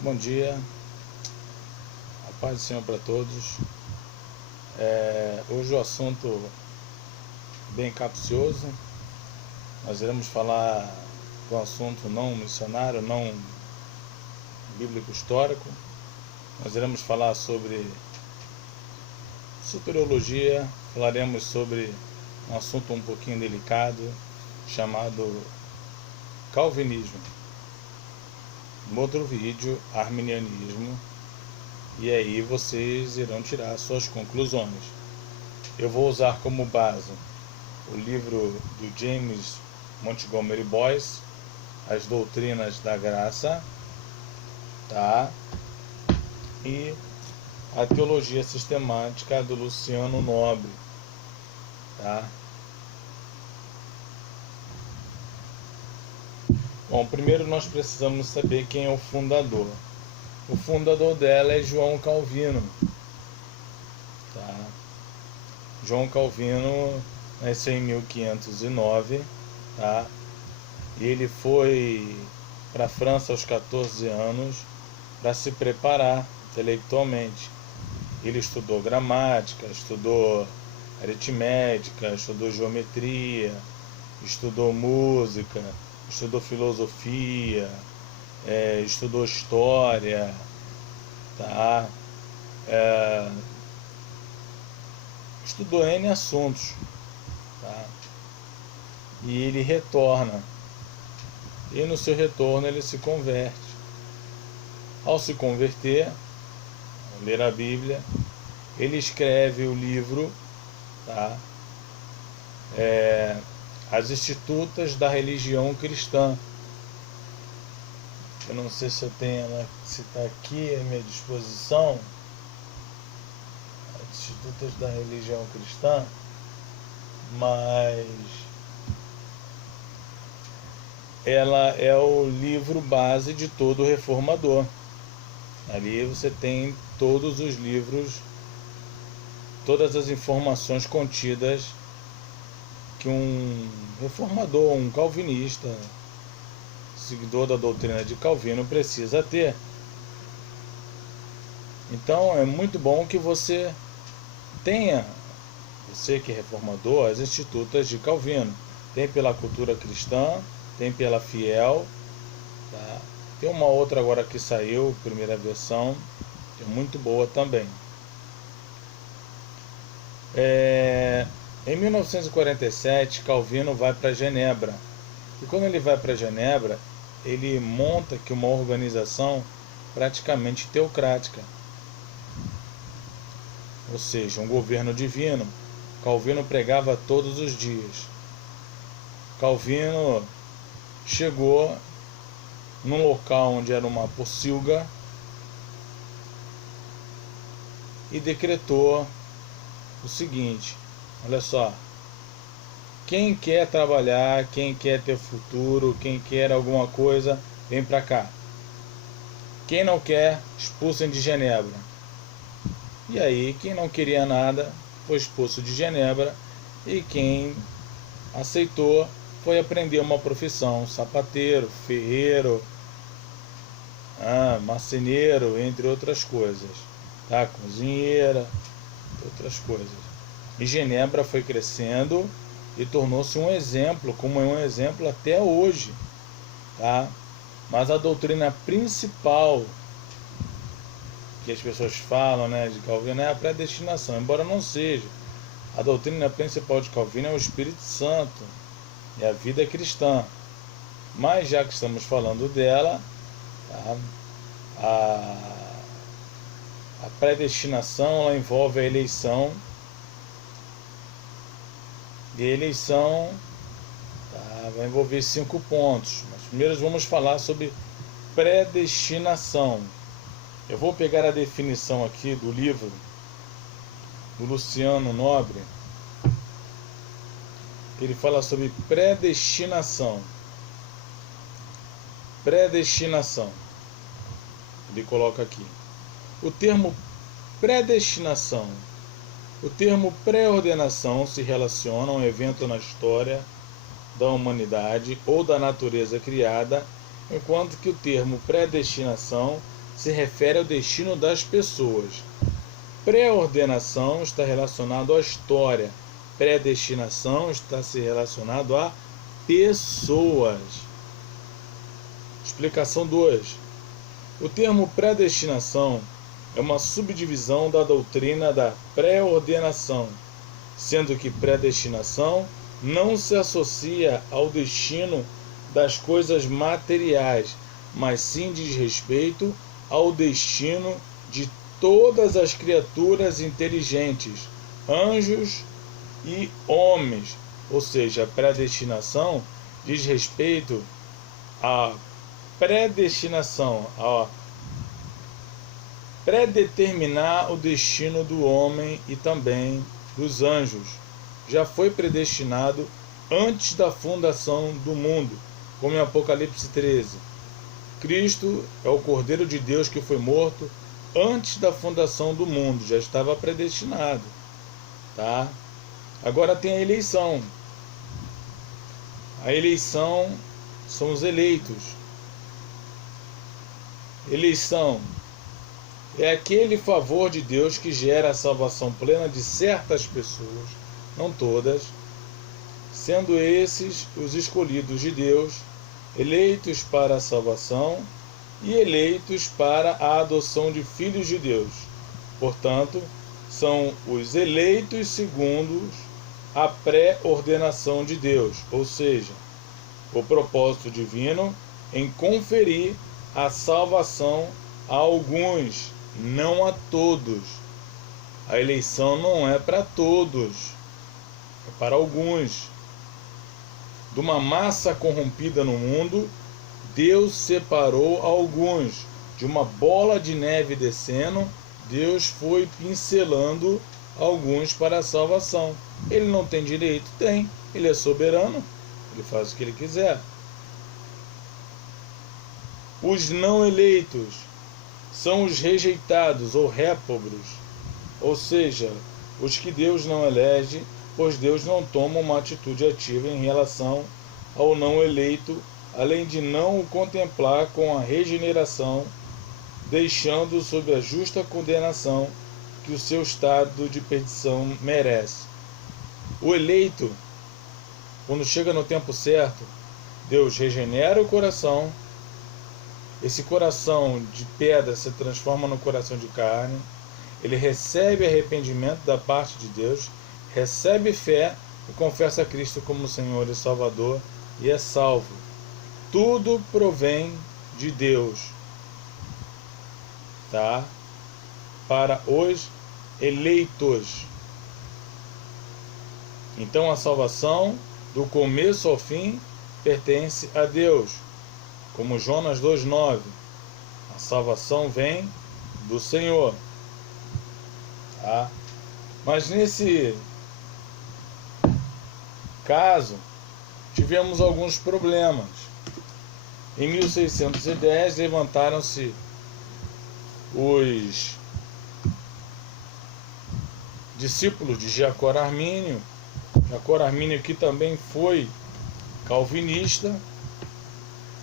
Bom dia, a paz do Senhor para todos. Hoje o assunto bem capcioso. Nós iremos falar do assunto não missionário, não bíblico histórico. Nós iremos falar sobre soteriologia, falaremos sobre um assunto um pouquinho delicado chamado calvinismo. No outro vídeo, arminianismo. E aí vocês irão tirar suas conclusões. Eu vou usar como base o livro do James Montgomery Boyce, As Doutrinas da Graça, tá? E a Teologia Sistemática do Luciano Nobre, tá? Bom, primeiro nós precisamos saber quem é o fundador. O fundador dela é João Calvino, tá? João Calvino nasceu em 1509, tá? E ele foi para a França aos 14 anos para se preparar intelectualmente. Ele estudou gramática, estudou aritmética, estudou geometria, estudou música, estudou filosofia, estudou história, tá? Estudou N assuntos, tá? E ele retorna. E no seu retorno ele se converte. Ao se converter, ao ler a Bíblia, ele escreve o livro, tá? As Institutas da Religião Cristã. Eu não sei se eu tenho ela, se está aqui à minha disposição. As Institutas da Religião Cristã, mas ela é o livro base de todo reformador. Ali você tem todos os livros, todas as informações contidas que um reformador, um calvinista, seguidor da doutrina de Calvino precisa ter. Então é muito bom que você tenha, você que é reformador, as Institutas de Calvino. Tem pela Cultura Cristã, tem pela Fiel, tá? Tem uma outra agora que saiu, primeira versão, que é muito boa também. Em 1947, Calvino vai para Genebra. E quando ele vai para Genebra, ele monta aqui uma organização praticamente teocrática. Ou seja, um governo divino. Calvino pregava todos os dias. Calvino chegou num local onde era uma pocilga e decretou o seguinte: olha só, quem quer trabalhar, quem quer ter futuro, quem quer alguma coisa, vem pra cá. Quem não quer, expulsem de Genebra. E aí, quem não queria nada foi expulso de Genebra, e quem aceitou foi aprender uma profissão: sapateiro, ferreiro, marceneiro, entre outras coisas, tá? Cozinheira, outras coisas. E Genebra foi crescendo e tornou-se um exemplo, como é um exemplo até hoje, tá? Mas a doutrina principal que as pessoas falam, né, de Calvino é a predestinação, embora não seja. A doutrina principal de Calvino é o Espírito Santo, é a vida cristã. Mas já que estamos falando dela, tá? A predestinação, ela envolve a eleição. E a eleição, tá, vai envolver 5 pontos. Mas primeiro vamos falar sobre predestinação. Eu vou pegar a definição aqui do livro do Luciano Nobre. Ele fala sobre predestinação. Predestinação. Ele coloca aqui: o termo predestinação, o termo pré-ordenação se relaciona a um evento na história da humanidade ou da natureza criada, enquanto que o termo predestinação se refere ao destino das pessoas. Pré-ordenação está relacionado à história. Predestinação está se relacionado a pessoas. Explicação 2. O termo predestinação é uma subdivisão da doutrina da pré-ordenação, sendo que predestinação não se associa ao destino das coisas materiais, mas sim diz respeito ao destino de todas as criaturas inteligentes, anjos e homens. Ou seja, a predestinação diz respeito à predestinação, a predeterminar o destino do homem e também dos anjos. Já foi predestinado antes da fundação do mundo, como em Apocalipse 13. Cristo é o Cordeiro de Deus que foi morto antes da fundação do mundo, já estava predestinado, tá? Agora tem a eleição. A eleição são os eleitos. Eleição é aquele favor de Deus que gera a salvação plena de certas pessoas, não todas, sendo esses os escolhidos de Deus, eleitos para a salvação e eleitos para a adoção de filhos de Deus. Portanto, são os eleitos segundo a pré-ordenação de Deus, ou seja, o propósito divino em conferir a salvação a alguns, não a todos. A eleição não é para todos, é para alguns. De uma massa corrompida no mundo, Deus separou alguns. De uma bola de neve descendo, Deus foi pincelando alguns para a salvação. Ele não tem direito? Tem. Ele é soberano. Ele faz o que ele quiser. Os não eleitos são os rejeitados ou réprobos, ou seja, os que Deus não elege, pois Deus não toma uma atitude ativa em relação ao não eleito, além de não o contemplar com a regeneração, deixando-o sob a justa condenação que o seu estado de perdição merece. O eleito, quando chega no tempo certo, Deus regenera o coração. Esse coração de pedra se transforma no coração de carne. Ele recebe arrependimento da parte de Deus, recebe fé e confessa a Cristo como Senhor e Salvador e é salvo. Tudo provém de Deus, tá? Para os eleitos. Então a salvação, do começo ao fim, pertence a Deus. Como Jonas 2,9, a salvação vem do Senhor. Tá? Mas nesse caso, tivemos alguns problemas. Em 1610, levantaram-se os discípulos de Jacó Armínio. Jacó Armínio, que também foi calvinista,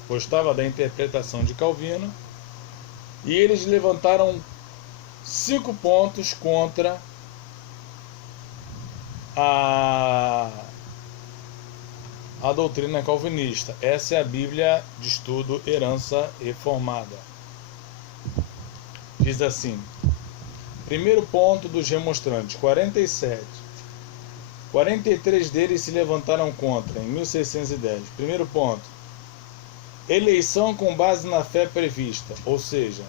gostava da interpretação de Calvino, e eles levantaram 5 pontos contra a doutrina calvinista. Essa é a Bíblia de Estudo Herança Reformada. Diz assim: primeiro ponto dos remonstrantes, 47. 43 deles se levantaram contra, em 1610. Primeiro ponto: eleição com base na fé prevista, ou seja,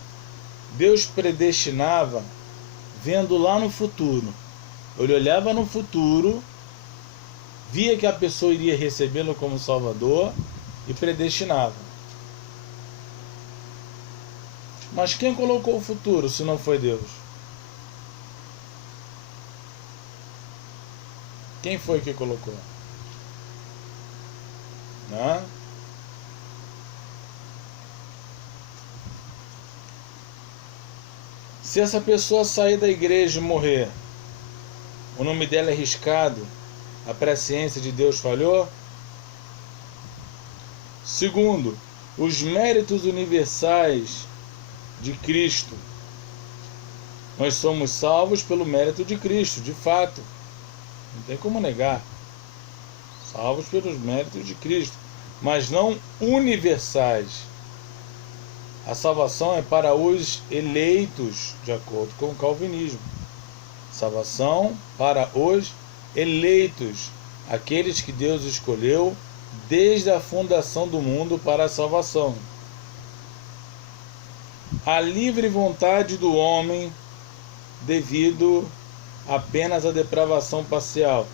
Deus predestinava vendo lá no futuro. Ele olhava no futuro, via que a pessoa iria recebê-lo como Salvador e predestinava. Mas quem colocou o futuro se não foi Deus? Quem foi que colocou? Não? Se essa pessoa sair da igreja e morrer, o nome dela é riscado, a presciência de Deus falhou? Segundo, os méritos universais de Cristo. Nós somos salvos pelo mérito de Cristo, de fato. Não tem como negar. Salvos pelos méritos de Cristo, mas não universais. A salvação é para os eleitos, de acordo com o calvinismo. Salvação para os eleitos, aqueles que Deus escolheu desde a fundação do mundo para a salvação. A livre vontade do homem devido apenas à depravação parcial.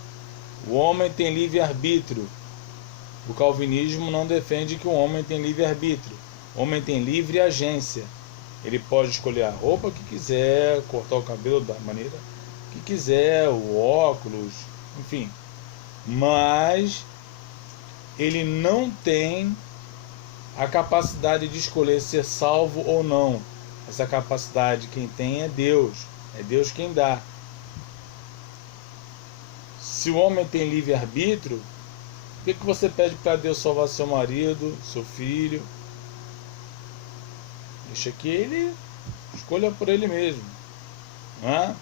O homem tem livre-arbítrio. O calvinismo não defende que o homem tem livre-arbítrio. O homem tem livre agência. Ele pode escolher a roupa que quiser, cortar o cabelo da maneira que quiser, o óculos, enfim. Mas ele não tem a capacidade de escolher ser salvo ou não. Essa capacidade quem tem é Deus. É Deus quem dá. Se o homem tem livre-arbítrio, por que você pede para Deus salvar seu marido, seu filho? Deixa que ele escolha por ele mesmo. Não é?